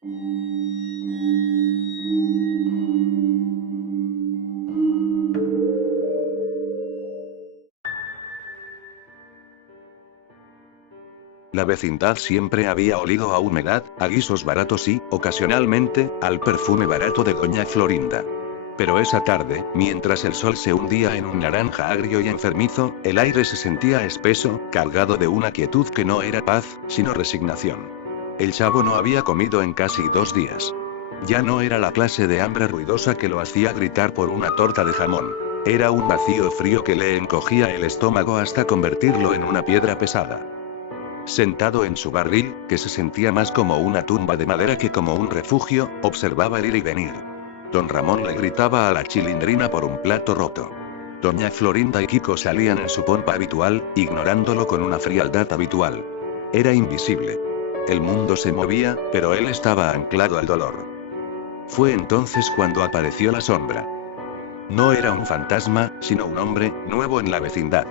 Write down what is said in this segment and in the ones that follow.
La vecindad siempre había olido a humedad, a guisos baratos y, ocasionalmente, al perfume barato de doña Florinda. Pero esa tarde, mientras el sol se hundía en un naranja agrio y enfermizo, el aire se sentía espeso, cargado de una quietud que no era paz, sino resignación. El chavo no había comido en casi 2 días. Ya no era la clase de hambre ruidosa que lo hacía gritar por una torta de jamón. Era un vacío frío que le encogía el estómago hasta convertirlo en una piedra pesada. Sentado en su barril, que se sentía más como una tumba de madera que como un refugio, observaba el ir y venir. Don Ramón le gritaba a la Chilindrina por un plato roto. Doña Florinda y Kiko salían en su pompa habitual, ignorándolo con una frialdad habitual. Era invisible. El mundo se movía, pero él estaba anclado al dolor. Fue entonces cuando apareció la sombra. No era un fantasma, sino un hombre, nuevo en la vecindad.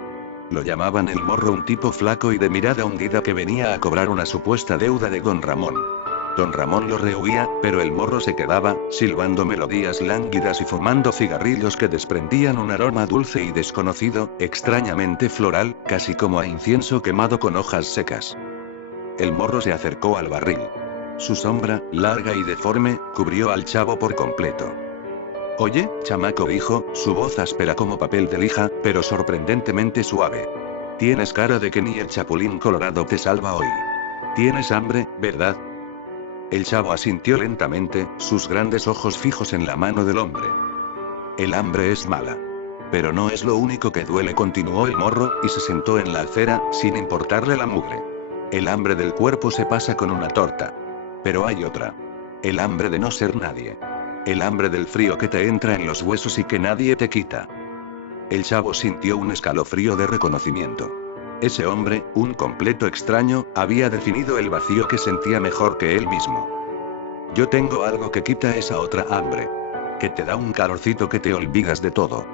Lo llamaban el Morro, un tipo flaco y de mirada hundida que venía a cobrar una supuesta deuda de don Ramón. Don Ramón lo rehuía, pero el Morro se quedaba, silbando melodías lánguidas y fumando cigarrillos que desprendían un aroma dulce y desconocido, extrañamente floral, casi como a incienso quemado con hojas secas. El Morro se acercó al barril. Su sombra, larga y deforme, cubrió al chavo por completo. «Oye, chamaco», dijo, su voz áspera como papel de lija, pero sorprendentemente suave. «Tienes cara de que ni el chapulín colorado te salva hoy. Tienes hambre, ¿verdad?» El chavo asintió lentamente, sus grandes ojos fijos en la mano del hombre. «El hambre es mala. Pero no es lo único que duele», continuó el Morro, y se sentó en la acera, sin importarle la mugre. «El hambre del cuerpo se pasa con una torta. Pero hay otra. El hambre de no ser nadie. El hambre del frío que te entra en los huesos y que nadie te quita». El chavo sintió un escalofrío de reconocimiento. Ese hombre, un completo extraño, había definido el vacío que sentía mejor que él mismo. «Yo tengo algo que quita esa otra hambre. Que te da un calorcito que te olvidas de todo.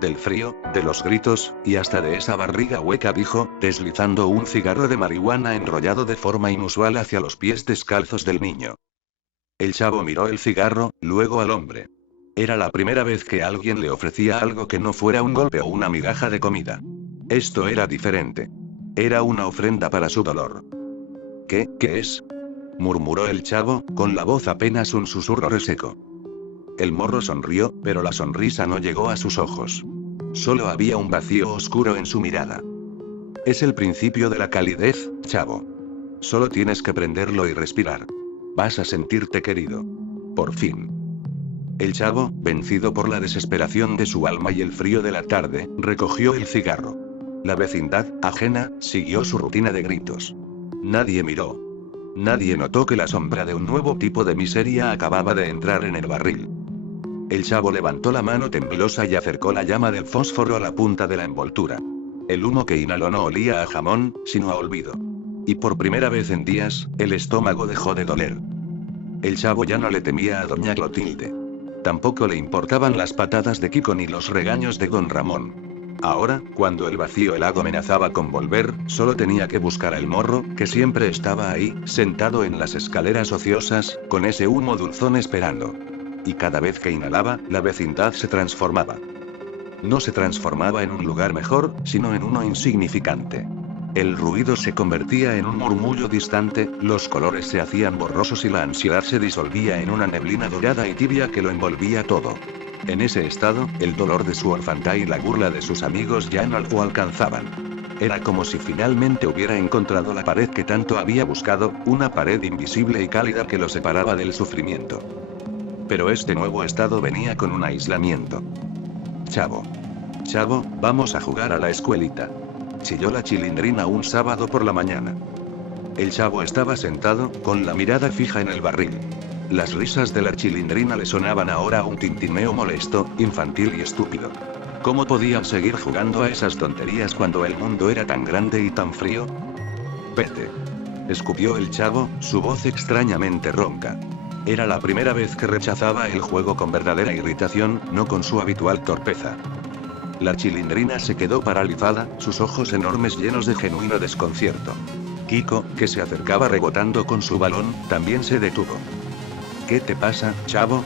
Del frío, de los gritos, y hasta de esa barriga hueca», dijo, deslizando un cigarro de marihuana enrollado de forma inusual hacia los pies descalzos del niño. El chavo miró el cigarro, luego al hombre. Era la primera vez que alguien le ofrecía algo que no fuera un golpe o una migaja de comida. Esto era diferente. Era una ofrenda para su dolor. ¿Qué es?», murmuró el chavo, con la voz apenas un susurro reseco. El Morro sonrió, pero la sonrisa no llegó a sus ojos. Solo había un vacío oscuro en su mirada. «Es el principio de la calidez, chavo. Solo tienes que prenderlo y respirar. Vas a sentirte querido. Por fin». El chavo, vencido por la desesperación de su alma y el frío de la tarde, recogió el cigarro. La vecindad, ajena, siguió su rutina de gritos. Nadie miró. Nadie notó que la sombra de un nuevo tipo de miseria acababa de entrar en el barril. El chavo levantó la mano temblorosa y acercó la llama del fósforo a la punta de la envoltura. El humo que inhaló no olía a jamón, sino a olvido. Y por primera vez en días, el estómago dejó de doler. El chavo ya no le temía a doña Clotilde. Tampoco le importaban las patadas de Kiko ni los regaños de don Ramón. Ahora, cuando el vacío helado amenazaba con volver, solo tenía que buscar al Morro, que siempre estaba ahí, sentado en las escaleras ociosas, con ese humo dulzón esperando. Y cada vez que inhalaba, la vecindad se transformaba. No se transformaba en un lugar mejor, sino en uno insignificante. El ruido se convertía en un murmullo distante, los colores se hacían borrosos y la ansiedad se disolvía en una neblina dorada y tibia que lo envolvía todo. En ese estado, el dolor de su orfandad y la burla de sus amigos ya no lo alcanzaban. Era como si finalmente hubiera encontrado la pared que tanto había buscado, una pared invisible y cálida que lo separaba del sufrimiento. Pero este nuevo estado venía con un aislamiento. «Chavo. Chavo, vamos a jugar a la escuelita», chilló la Chilindrina un sábado por la mañana. El chavo estaba sentado, con la mirada fija en el barril. Las risas de la Chilindrina le sonaban ahora a un tintineo molesto, infantil y estúpido. ¿Cómo podían seguir jugando a esas tonterías cuando el mundo era tan grande y tan frío? «Vete», escupió el chavo, su voz extrañamente ronca. Era la primera vez que rechazaba el juego con verdadera irritación, no con su habitual torpeza. La Chilindrina se quedó paralizada, sus ojos enormes llenos de genuino desconcierto. Kiko, que se acercaba rebotando con su balón, también se detuvo. ¿Qué te pasa, chavo?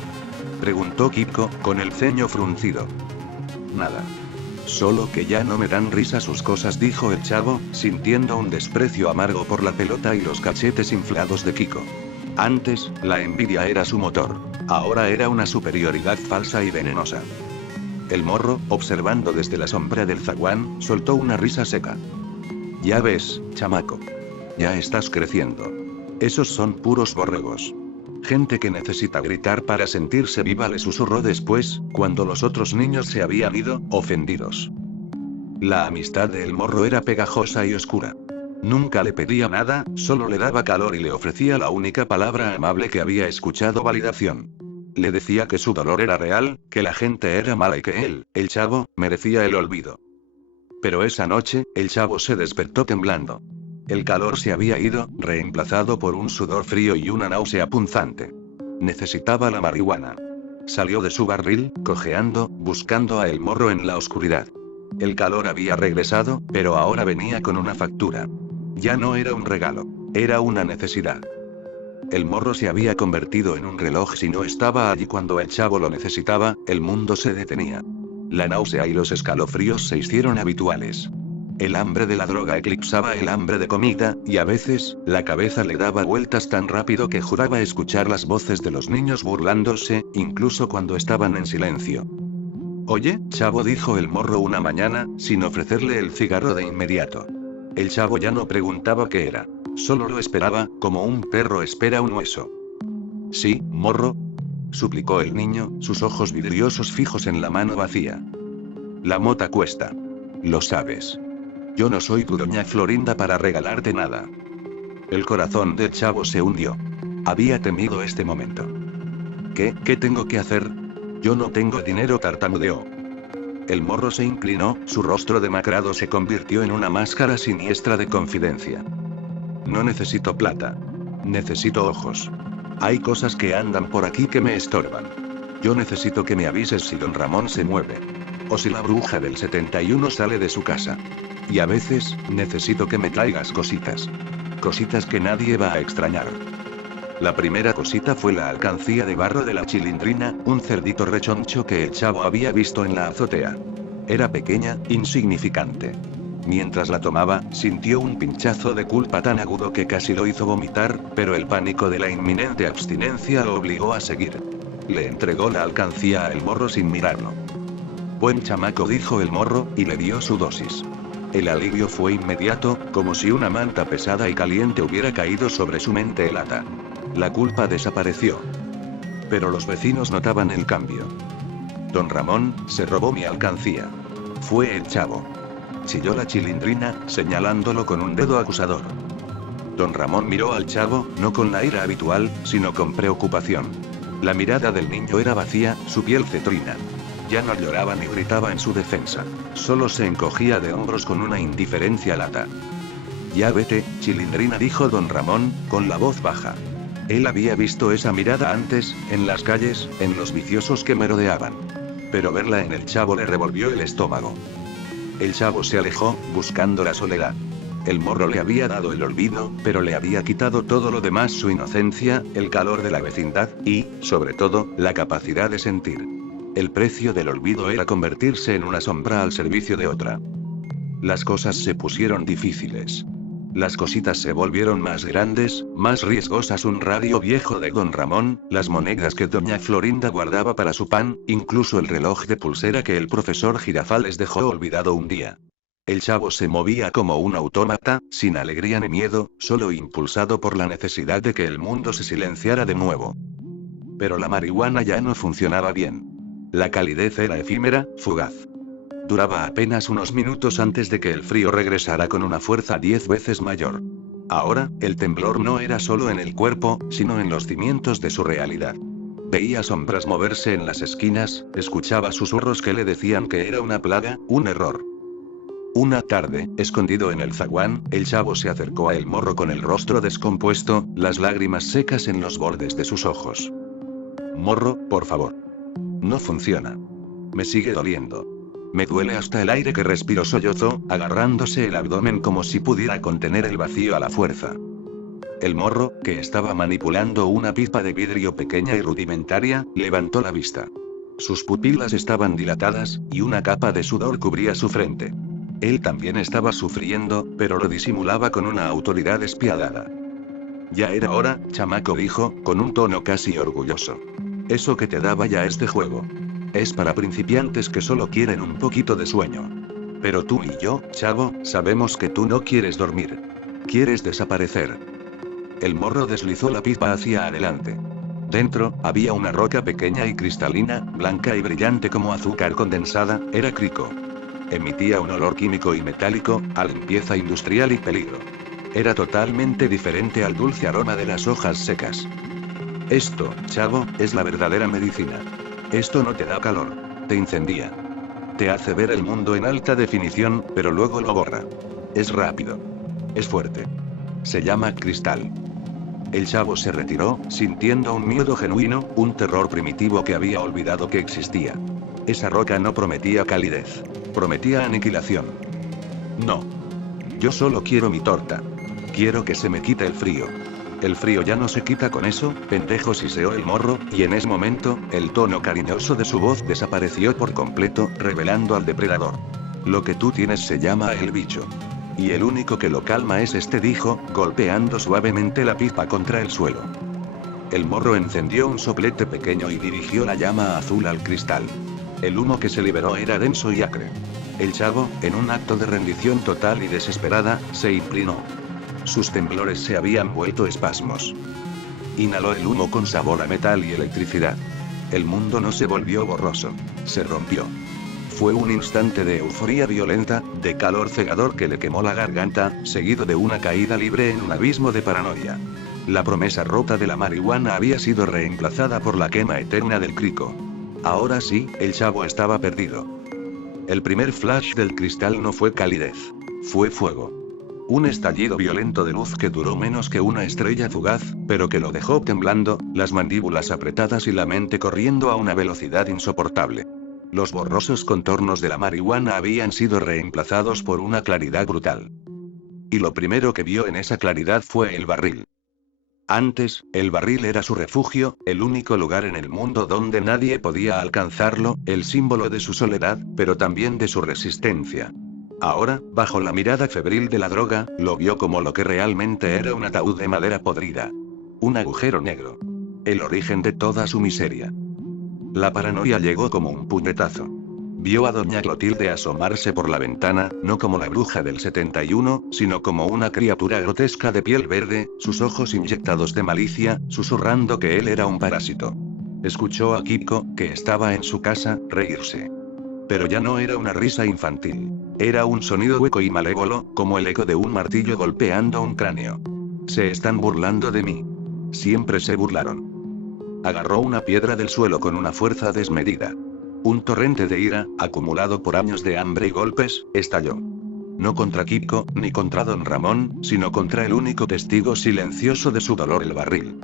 Preguntó Kiko, con el ceño fruncido. Nada. Solo que ya no me dan risa sus cosas, dijo el chavo, sintiendo un desprecio amargo por la pelota y los cachetes inflados de Kiko. Antes, la envidia era su motor. Ahora era una superioridad falsa y venenosa. El morro, observando desde la sombra del zaguán, soltó una risa seca. Ya ves, chamaco. Ya estás creciendo. Esos son puros borregos. Gente que necesita gritar para sentirse viva, le susurró después, cuando los otros niños se habían ido, ofendidos. La amistad del morro era pegajosa y oscura. Nunca le pedía nada, solo le daba calor y le ofrecía la única palabra amable que había escuchado: validación. Le decía que su dolor era real, que la gente era mala y que él, el chavo, merecía el olvido. Pero esa noche, el chavo se despertó temblando. El calor se había ido, reemplazado por un sudor frío y una náusea punzante. Necesitaba la marihuana. Salió de su barril, cojeando, buscando a el morro en la oscuridad. El calor había regresado, pero ahora venía con una factura. Ya no era un regalo, era una necesidad. El morro se había convertido en un reloj. Si no estaba allí cuando el chavo lo necesitaba, el mundo se detenía. La náusea y los escalofríos se hicieron habituales. El hambre de la droga eclipsaba el hambre de comida, y a veces, la cabeza le daba vueltas tan rápido que juraba escuchar las voces de los niños burlándose, incluso cuando estaban en silencio. Oye, chavo, dijo el morro una mañana, sin ofrecerle el cigarro de inmediato. El chavo ya no preguntaba qué era. Solo lo esperaba, como un perro espera un hueso. Sí, morro, suplicó el niño, sus ojos vidriosos fijos en la mano vacía. La mota cuesta. Lo sabes. Yo no soy tu doña Florinda para regalarte nada. El corazón del chavo se hundió. Había temido este momento. ¿Qué tengo que hacer? Yo no tengo dinero, tartamudeó. El morro se inclinó, su rostro demacrado se convirtió en una máscara siniestra de confidencia. No necesito plata. Necesito ojos. Hay cosas que andan por aquí que me estorban. Yo necesito que me avises si don Ramón se mueve. O si la bruja del 71 sale de su casa. Y a veces, necesito que me traigas cositas. Cositas que nadie va a extrañar. La primera cosita fue la alcancía de barro de la Chilindrina, un cerdito rechoncho que el chavo había visto en la azotea. Era pequeña, insignificante. Mientras la tomaba, sintió un pinchazo de culpa tan agudo que casi lo hizo vomitar, pero el pánico de la inminente abstinencia lo obligó a seguir. Le entregó la alcancía a el morro sin mirarlo. Buen chamaco, dijo el morro, y le dio su dosis. El alivio fue inmediato, como si una manta pesada y caliente hubiera caído sobre su mente helada. La culpa desapareció. Pero los vecinos notaban el cambio. Don Ramón se robó mi alcancía. Fue el chavo. Chilló la Chilindrina, señalándolo con un dedo acusador. Don Ramón miró al chavo, no con la ira habitual, sino con preocupación. La mirada del niño era vacía, su piel cetrina. Ya no lloraba ni gritaba en su defensa. Solo se encogía de hombros con una indiferencia lata. Ya vete, Chilindrina, dijo don Ramón, con la voz baja. Él había visto esa mirada antes, en las calles, en los viciosos que merodeaban. Pero verla en el chavo le revolvió el estómago. El chavo se alejó, buscando la soledad. El morro le había dado el olvido, pero le había quitado todo lo demás: su inocencia, el calor de la vecindad, y, sobre todo, la capacidad de sentir. El precio del olvido era convertirse en una sombra al servicio de otra. Las cosas se pusieron difíciles. Las cositas se volvieron más grandes, más riesgosas: un radio viejo de don Ramón, las monedas que doña Florinda guardaba para su pan, incluso el reloj de pulsera que el profesor Girafales dejó olvidado un día. El chavo se movía como un autómata, sin alegría ni miedo, solo impulsado por la necesidad de que el mundo se silenciara de nuevo. Pero la marihuana ya no funcionaba bien. La calidez era efímera, fugaz. Duraba apenas unos minutos antes de que el frío regresara con una fuerza 10 veces mayor. Ahora, el temblor no era solo en el cuerpo, sino en los cimientos de su realidad. Veía sombras moverse en las esquinas, escuchaba susurros que le decían que era una plaga, un error. Una tarde, escondido en el zaguán, el chavo se acercó a el morro con el rostro descompuesto, las lágrimas secas en los bordes de sus ojos. Morro, por favor. No funciona. Me sigue doliendo. Me duele hasta el aire que respiro, sollozó, agarrándose el abdomen como si pudiera contener el vacío a la fuerza. El morro, que estaba manipulando una pipa de vidrio pequeña y rudimentaria, levantó la vista. Sus pupilas estaban dilatadas, y una capa de sudor cubría su frente. Él también estaba sufriendo, pero lo disimulaba con una autoridad despiadada. Ya era hora, chamaco, dijo, con un tono casi orgulloso. Eso que te daba ya es de juego. Es para principiantes que solo quieren un poquito de sueño. Pero tú y yo, chavo, sabemos que tú no quieres dormir. Quieres desaparecer. El morro deslizó la pipa hacia adelante. Dentro, había una roca pequeña y cristalina, blanca y brillante como azúcar condensada, era crico. Emitía un olor químico y metálico, a limpieza industrial y peligro. Era totalmente diferente al dulce aroma de las hojas secas. Esto, chavo, es la verdadera medicina. Esto no te da calor. Te incendia. Te hace ver el mundo en alta definición, pero luego lo borra. Es rápido. Es fuerte. Se llama cristal. El chavo se retiró, sintiendo un miedo genuino, un terror primitivo que había olvidado que existía. Esa roca no prometía calidez. Prometía aniquilación. No. Yo solo quiero mi torta. Quiero que se me quite el frío. El frío ya no se quita con eso, pendejo, siseó el morro, y en ese momento, el tono cariñoso de su voz desapareció por completo, revelando al depredador. Lo que tú tienes se llama el bicho. Y el único que lo calma es este, dijo, golpeando suavemente la pipa contra el suelo. El morro encendió un soplete pequeño y dirigió la llama azul al cristal. El humo que se liberó era denso y acre. El chavo, en un acto de rendición total y desesperada, se inclinó. Sus temblores se habían vuelto espasmos. Inhaló el humo con sabor a metal y electricidad. El mundo no se volvió borroso. Se rompió. Fue un instante de euforía violenta, de calor cegador que le quemó la garganta, seguido de una caída libre en un abismo de paranoia. La promesa rota de la marihuana había sido reemplazada por la quema eterna del crico. Ahora sí, el chavo estaba perdido. El primer flash del cristal no fue calidez. Fue fuego. Un estallido violento de luz que duró menos que una estrella fugaz, pero que lo dejó temblando, las mandíbulas apretadas y la mente corriendo a una velocidad insoportable. Los borrosos contornos de la marihuana habían sido reemplazados por una claridad brutal. Y lo primero que vio en esa claridad fue el barril. Antes, el barril era su refugio, el único lugar en el mundo donde nadie podía alcanzarlo, el símbolo de su soledad, pero también de su resistencia. Ahora, bajo la mirada febril de la droga, lo vio como lo que realmente era: un ataúd de madera podrida. Un agujero negro. El origen de toda su miseria. La paranoia llegó como un puñetazo. Vio a doña Clotilde asomarse por la ventana, no como la bruja del 71, sino como una criatura grotesca de piel verde, sus ojos inyectados de malicia, susurrando que él era un parásito. Escuchó a Kiko, que estaba en su casa, reírse. Pero ya no era una risa infantil. Era un sonido hueco y malévolo, como el eco de un martillo golpeando un cráneo. Se están burlando de mí. Siempre se burlaron. Agarró una piedra del suelo con una fuerza desmedida. Un torrente de ira, acumulado por años de hambre y golpes, estalló. No contra Kiko, ni contra don Ramón, sino contra el único testigo silencioso de su dolor, el barril.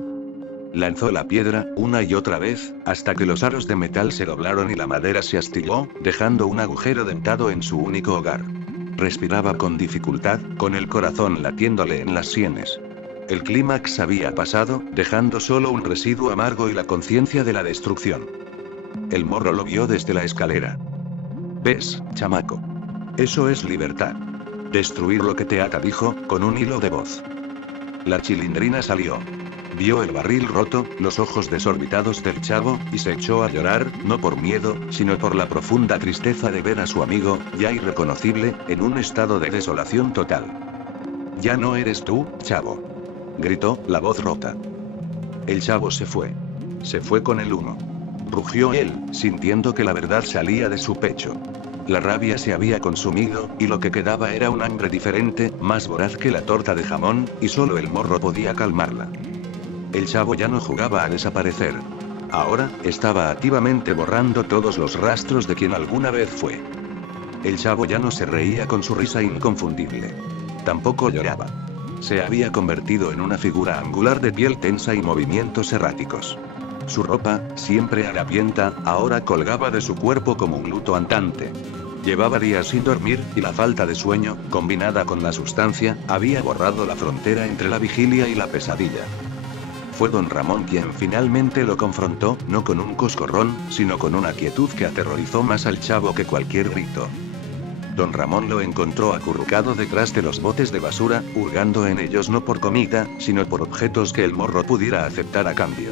Lanzó la piedra, una y otra vez, hasta que los aros de metal se doblaron y la madera se astilló, dejando un agujero dentado en su único hogar. Respiraba con dificultad, con el corazón latiéndole en las sienes. El clímax había pasado, dejando solo un residuo amargo y la conciencia de la destrucción. El morro lo vio desde la escalera. ¿Ves, chamaco? Eso es libertad. Destruir lo que te ata, dijo, con un hilo de voz. La chilindrina salió. Vio el barril roto, los ojos desorbitados del chavo, y se echó a llorar, no por miedo, sino por la profunda tristeza de ver a su amigo, ya irreconocible, en un estado de desolación total. «Ya no eres tú, chavo», gritó, la voz rota. El chavo se fue. Se fue con el humo. Rugió él, sintiendo que la verdad salía de su pecho. La rabia se había consumido, y lo que quedaba era un hambre diferente, más voraz que la torta de jamón, y solo el morro podía calmarla. El chavo ya no jugaba a desaparecer. Ahora, estaba activamente borrando todos los rastros de quien alguna vez fue. El chavo ya no se reía con su risa inconfundible. Tampoco lloraba. Se había convertido en una figura angular de piel tensa y movimientos erráticos. Su ropa, siempre harapienta, ahora colgaba de su cuerpo como un luto andante. Llevaba días sin dormir, y la falta de sueño, combinada con la sustancia, había borrado la frontera entre la vigilia y la pesadilla. Fue don Ramón quien finalmente lo confrontó, no con un coscorrón, sino con una quietud que aterrorizó más al chavo que cualquier grito. Don Ramón lo encontró acurrucado detrás de los botes de basura, hurgando en ellos no por comida, sino por objetos que el morro pudiera aceptar a cambio.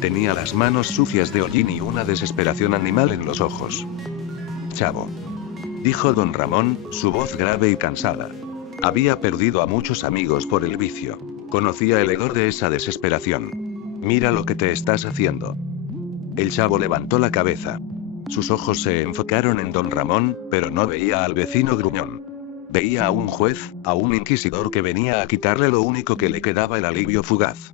Tenía las manos sucias de hollín y una desesperación animal en los ojos. «Chavo», dijo don Ramón, su voz grave y cansada. Había perdido a muchos amigos por el vicio. Conocía el hedor de esa desesperación. «Mira lo que te estás haciendo». El chavo levantó la cabeza. Sus ojos se enfocaron en don Ramón, pero no veía al vecino gruñón. Veía a un juez, a un inquisidor que venía a quitarle lo único que le quedaba, el alivio fugaz.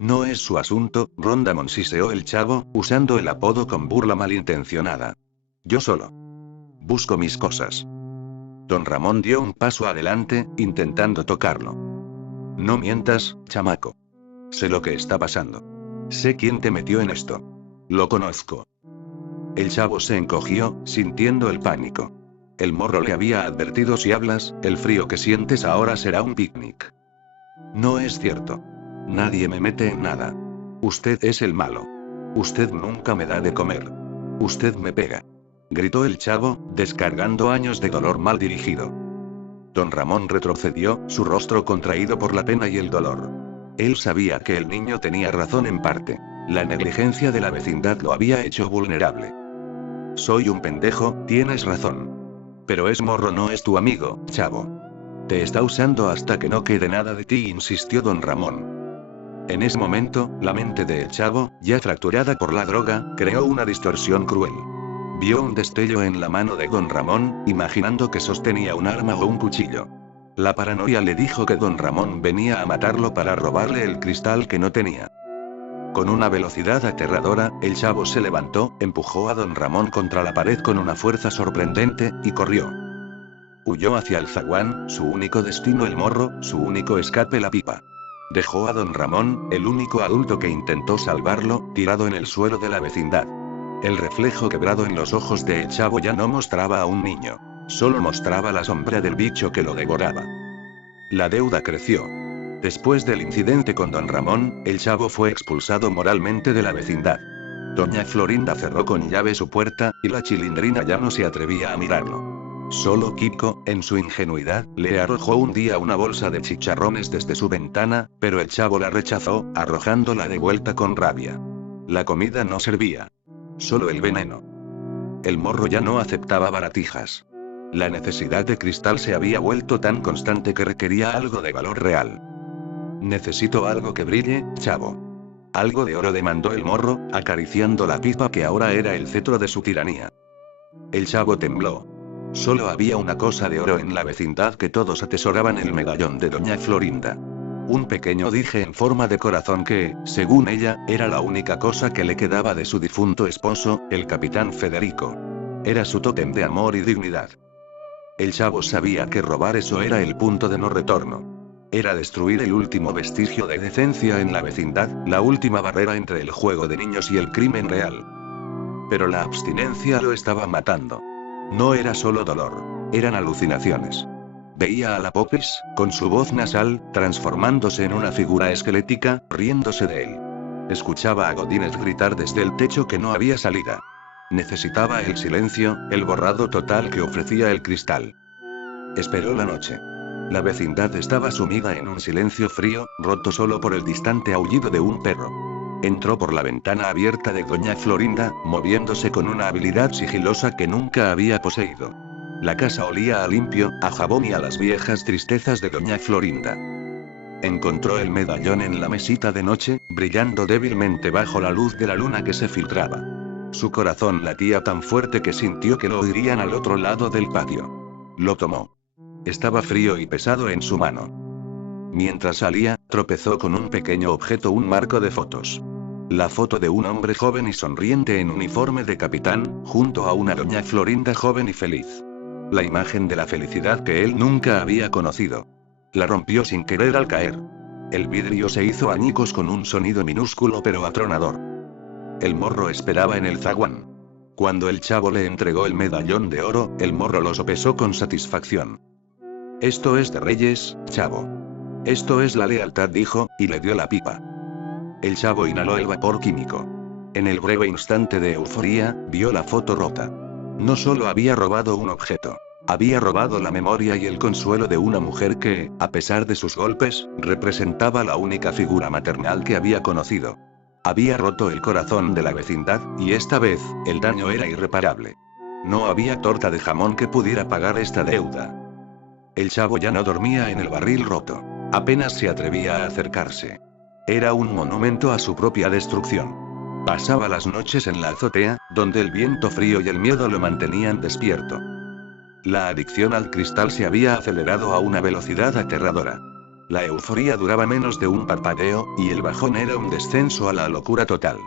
«No es su asunto, Rondamón», siseó el chavo, usando el apodo con burla malintencionada. «Yo solo busco mis cosas». Don Ramón dio un paso adelante, intentando tocarlo. «No mientas, chamaco. Sé lo que está pasando. Sé quién te metió en esto. Lo conozco». El chavo se encogió, sintiendo el pánico. El morro le había advertido: «Si hablas, el frío que sientes ahora será un picnic». «No es cierto. Nadie me mete en nada. Usted es el malo. Usted nunca me da de comer. Usted me pega», gritó el chavo, descargando años de dolor mal dirigido. Don Ramón retrocedió, su rostro contraído por la pena y el dolor. Él sabía que el niño tenía razón en parte. La negligencia de la vecindad lo había hecho vulnerable. «Soy un pendejo, tienes razón. Pero es morro, no es tu amigo, chavo. Te está usando hasta que no quede nada de ti», insistió don Ramón. En ese momento, la mente del chavo, ya fracturada por la droga, creó una distorsión cruel. Vio un destello en la mano de don Ramón, imaginando que sostenía un arma o un cuchillo. La paranoia le dijo que don Ramón venía a matarlo para robarle el cristal que no tenía. Con una velocidad aterradora, el chavo se levantó, empujó a don Ramón contra la pared con una fuerza sorprendente, y corrió. Huyó hacia el zaguán, su único destino el morro, su único escape la pipa. Dejó a don Ramón, el único adulto que intentó salvarlo, tirado en el suelo de la vecindad. El reflejo quebrado en los ojos de el chavo ya no mostraba a un niño. Solo mostraba la sombra del bicho que lo devoraba. La deuda creció. Después del incidente con don Ramón, el chavo fue expulsado moralmente de la vecindad. Doña Florinda cerró con llave su puerta, y la chilindrina ya no se atrevía a mirarlo. Solo Kiko, en su ingenuidad, le arrojó un día una bolsa de chicharrones desde su ventana, pero el chavo la rechazó, arrojándola de vuelta con rabia. La comida no servía. Solo el veneno. El morro ya no aceptaba baratijas. La necesidad de cristal se había vuelto tan constante que requería algo de valor real. «Necesito algo que brille, chavo. Algo de oro», demandó el morro, acariciando la pipa que ahora era el cetro de su tiranía. El chavo tembló. Solo había una cosa de oro en la vecindad que todos atesoraban: el medallón de doña Florinda. Un pequeño dije en forma de corazón que, según ella, era la única cosa que le quedaba de su difunto esposo, el capitán Federico. Era su tótem de amor y dignidad. El chavo sabía que robar eso era el punto de no retorno. Era destruir el último vestigio de decencia en la vecindad, la última barrera entre el juego de niños y el crimen real. Pero la abstinencia lo estaba matando. No era solo dolor. Eran alucinaciones. Veía a la Popes, con su voz nasal, transformándose en una figura esquelética, riéndose de él. Escuchaba a Godínez gritar desde el techo que no había salida. Necesitaba el silencio, el borrado total que ofrecía el cristal. Esperó la noche. La vecindad estaba sumida en un silencio frío, roto solo por el distante aullido de un perro. Entró por la ventana abierta de doña Florinda, moviéndose con una habilidad sigilosa que nunca había poseído. La casa olía a limpio, a jabón y a las viejas tristezas de doña Florinda. Encontró el medallón en la mesita de noche, brillando débilmente bajo la luz de la luna que se filtraba. Su corazón latía tan fuerte que sintió que lo oirían al otro lado del patio. Lo tomó. Estaba frío y pesado en su mano. Mientras salía, tropezó con un pequeño objeto, un marco de fotos. La foto de un hombre joven y sonriente en uniforme de capitán, junto a una doña Florinda joven y feliz. La imagen de la felicidad que él nunca había conocido. La rompió sin querer al caer. El vidrio se hizo añicos con un sonido minúsculo pero atronador. El morro esperaba en el zaguán. Cuando el chavo le entregó el medallón de oro, el morro lo sopesó con satisfacción. Esto es de reyes, chavo. Esto es la lealtad, dijo, y le dio la pipa. El chavo inhaló el vapor químico. En el breve instante de euforía, vio la foto rota. No solo había robado un objeto. Había robado la memoria y el consuelo de una mujer que, a pesar de sus golpes, representaba la única figura maternal que había conocido. Había roto el corazón de la vecindad, y esta vez, el daño era irreparable. No había torta de jamón que pudiera pagar esta deuda. El chavo ya no dormía en el barril roto. Apenas se atrevía a acercarse. Era un monumento a su propia destrucción. Pasaba las noches en la azotea, donde el viento frío y el miedo lo mantenían despierto. La adicción al cristal se había acelerado a una velocidad aterradora. La euforía duraba menos de un parpadeo, y el bajón era un descenso a la locura total.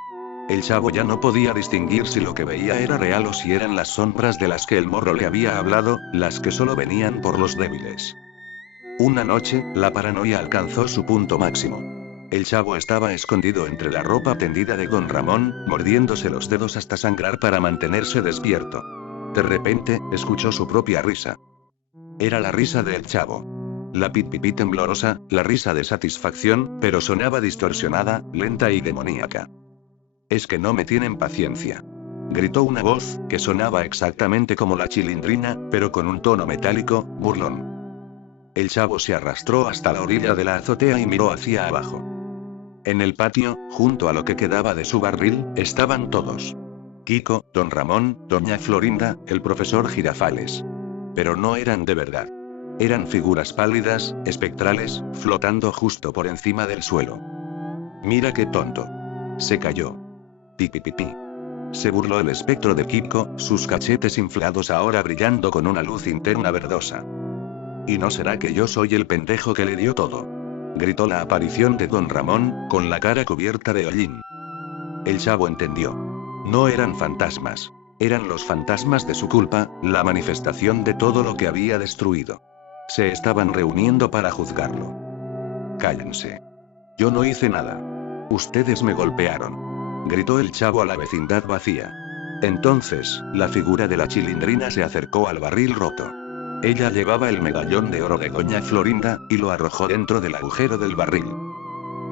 El chavo ya no podía distinguir si lo que veía era real o si eran las sombras de las que el morro le había hablado, las que solo venían por los débiles. Una noche, la paranoia alcanzó su punto máximo. El chavo estaba escondido entre la ropa tendida de don Ramón, mordiéndose los dedos hasta sangrar para mantenerse despierto. De repente, escuchó su propia risa. Era la risa del chavo. La pipipí temblorosa, la risa de satisfacción, pero sonaba distorsionada, lenta y demoníaca. «Es que no me tienen paciencia», gritó una voz, que sonaba exactamente como la chilindrina, pero con un tono metálico, burlón. El chavo se arrastró hasta la orilla de la azotea y miró hacia abajo. En el patio, junto a lo que quedaba de su barril, estaban todos. Kiko, don Ramón, doña Florinda, el profesor Girafales. Pero no eran de verdad. Eran figuras pálidas, espectrales, flotando justo por encima del suelo. «Mira qué tonto». Se cayó. «Pipipipi». Se burló el espectro de Kiko, sus cachetes inflados ahora brillando con una luz interna verdosa. «¿Y no será que yo soy el pendejo que le dio todo?», gritó la aparición de don Ramón, con la cara cubierta de hollín. El chavo entendió. No eran fantasmas. Eran los fantasmas de su culpa, la manifestación de todo lo que había destruido. Se estaban reuniendo para juzgarlo. «Cállense. Yo no hice nada. Ustedes me golpearon», gritó el chavo a la vecindad vacía. Entonces, la figura de la chilindrina se acercó al barril roto. Ella llevaba el medallón de oro de doña Florinda, y lo arrojó dentro del agujero del barril.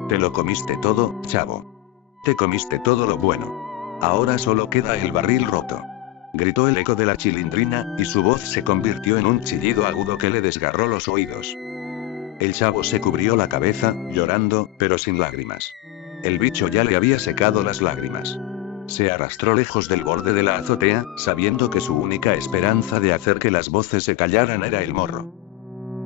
«Te lo comiste todo, chavo. Te comiste todo lo bueno. Ahora solo queda el barril roto», gritó el eco de la chilindrina, y su voz se convirtió en un chillido agudo que le desgarró los oídos. El chavo se cubrió la cabeza, llorando, pero sin lágrimas. El bicho ya le había secado las lágrimas. Se arrastró lejos del borde de la azotea, sabiendo que su única esperanza de hacer que las voces se callaran era el morro.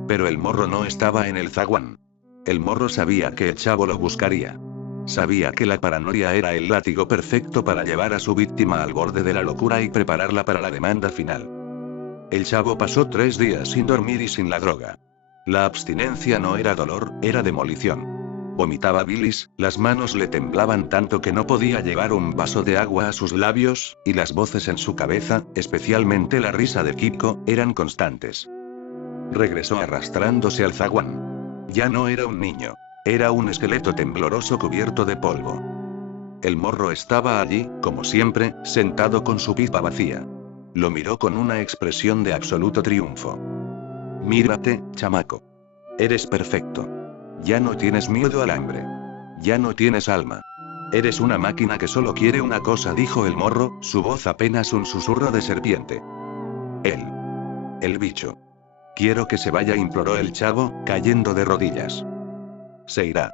Pero el morro no estaba en el zaguán. El morro sabía que el chavo lo buscaría. Sabía que la paranoia era el látigo perfecto para llevar a su víctima al borde de la locura y prepararla para la demanda final. El chavo pasó 3 días sin dormir y sin la droga. La abstinencia no era dolor, era demolición. Vomitaba bilis, las manos le temblaban tanto que no podía llevar un vaso de agua a sus labios, y las voces en su cabeza, especialmente la risa de Kiko, eran constantes. Regresó arrastrándose al zaguán. Ya no era un niño. Era un esqueleto tembloroso cubierto de polvo. El morro estaba allí, como siempre, sentado con su pipa vacía. Lo miró con una expresión de absoluto triunfo. «Mírate, chamaco. Eres perfecto. Ya no tienes miedo al hambre. Ya no tienes alma. Eres una máquina que solo quiere una cosa», dijo el morro, su voz apenas un susurro de serpiente. «Él. El bicho. Quiero que se vaya», imploró el chavo, cayendo de rodillas. «Se irá.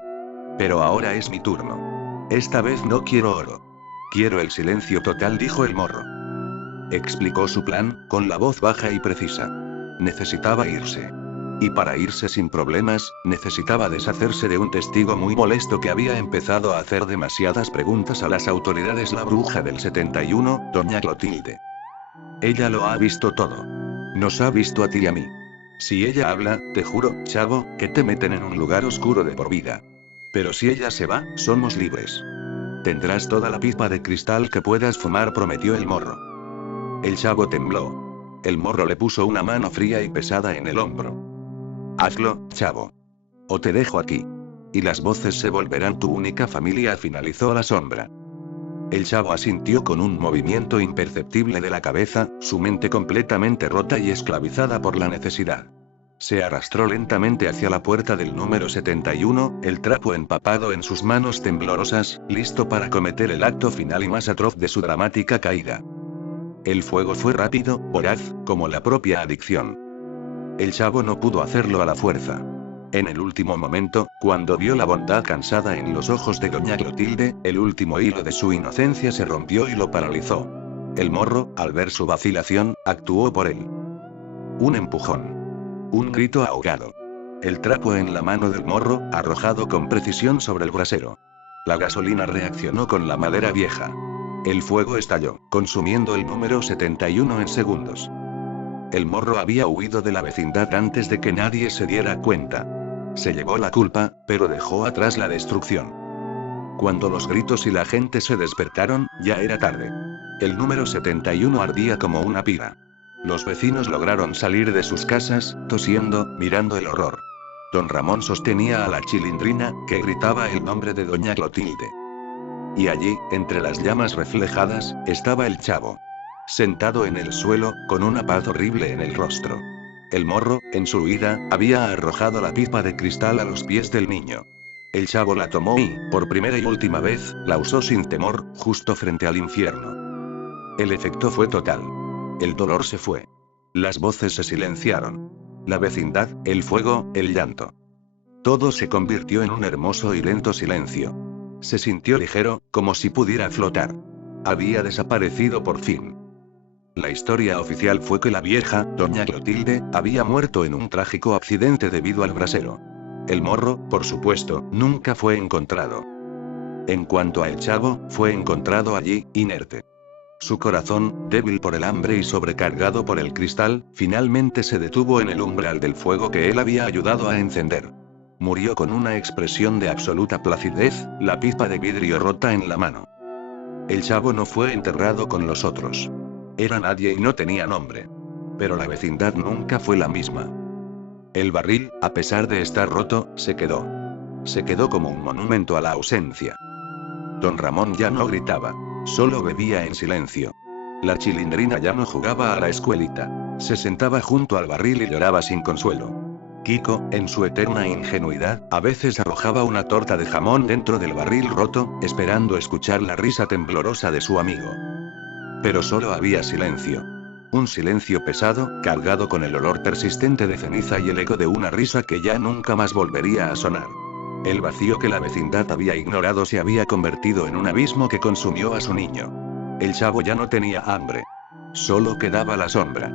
Pero ahora es mi turno. Esta vez no quiero oro. Quiero el silencio total», dijo el morro. Explicó su plan, con la voz baja y precisa. Necesitaba irse. Y para irse sin problemas, necesitaba deshacerse de un testigo muy molesto que había empezado a hacer demasiadas preguntas a las autoridades. La bruja del 71, doña Clotilde. Ella lo ha visto todo. Nos ha visto a ti y a mí. Si ella habla, te juro, chavo, que te meten en un lugar oscuro de por vida. Pero si ella se va, somos libres. Tendrás toda la pipa de cristal que puedas fumar», prometió el morro. El chavo tembló. El morro le puso una mano fría y pesada en el hombro. «Hazlo, chavo. O te dejo aquí. Y las voces se volverán tu única familia», finalizó la sombra. El chavo asintió con un movimiento imperceptible de la cabeza, su mente completamente rota y esclavizada por la necesidad. Se arrastró lentamente hacia la puerta del número 71, el trapo empapado en sus manos temblorosas, listo para cometer el acto final y más atroz de su dramática caída. El fuego fue rápido, voraz, como la propia adicción. El chavo no pudo hacerlo a la fuerza. En el último momento, cuando vio la bondad cansada en los ojos de doña Clotilde, el último hilo de su inocencia se rompió y lo paralizó. El morro, al ver su vacilación, actuó por él. Un empujón. Un grito ahogado. El trapo en la mano del morro, arrojado con precisión sobre el brasero. La gasolina reaccionó con la madera vieja. El fuego estalló, consumiendo el número 71 en segundos. El morro había huido de la vecindad antes de que nadie se diera cuenta. Se llevó la culpa, pero dejó atrás la destrucción. Cuando los gritos y la gente se despertaron, ya era tarde. El número 71 ardía como una pira. Los vecinos lograron salir de sus casas, tosiendo, mirando el horror. Don Ramón sostenía a la Chilindrina, que gritaba el nombre de doña Clotilde. Y allí, entre las llamas reflejadas, estaba el chavo. Sentado en el suelo, con una paz horrible en el rostro. El morro, en su huida, había arrojado la pipa de cristal a los pies del niño. El chavo la tomó y, por primera y última vez, la usó sin temor, justo frente al infierno. El efecto fue total. El dolor se fue. Las voces se silenciaron. La vecindad, el fuego, el llanto. Todo se convirtió en un hermoso y lento silencio. Se sintió ligero, como si pudiera flotar. Había desaparecido por fin. La historia oficial fue que la vieja, doña Clotilde, había muerto en un trágico accidente debido al brasero. El morro, por supuesto, nunca fue encontrado. En cuanto a el chavo, fue encontrado allí, inerte. Su corazón, débil por el hambre y sobrecargado por el cristal, finalmente se detuvo en el umbral del fuego que él había ayudado a encender. Murió con una expresión de absoluta placidez, la pipa de vidrio rota en la mano. El chavo no fue enterrado con los otros. Era nadie y no tenía nombre. Pero la vecindad nunca fue la misma. El barril, a pesar de estar roto, se quedó. Se quedó como un monumento a la ausencia. Don Ramón ya no gritaba. Solo bebía en silencio. La Chilindrina ya no jugaba a la escuelita. Se sentaba junto al barril y lloraba sin consuelo. Kiko, en su eterna ingenuidad, a veces arrojaba una torta de jamón dentro del barril roto, esperando escuchar la risa temblorosa de su amigo. Pero solo había silencio. Un silencio pesado, cargado con el olor persistente de ceniza y el eco de una risa que ya nunca más volvería a sonar. El vacío que la vecindad había ignorado se había convertido en un abismo que consumió a su niño. El chavo ya no tenía hambre. Solo quedaba la sombra.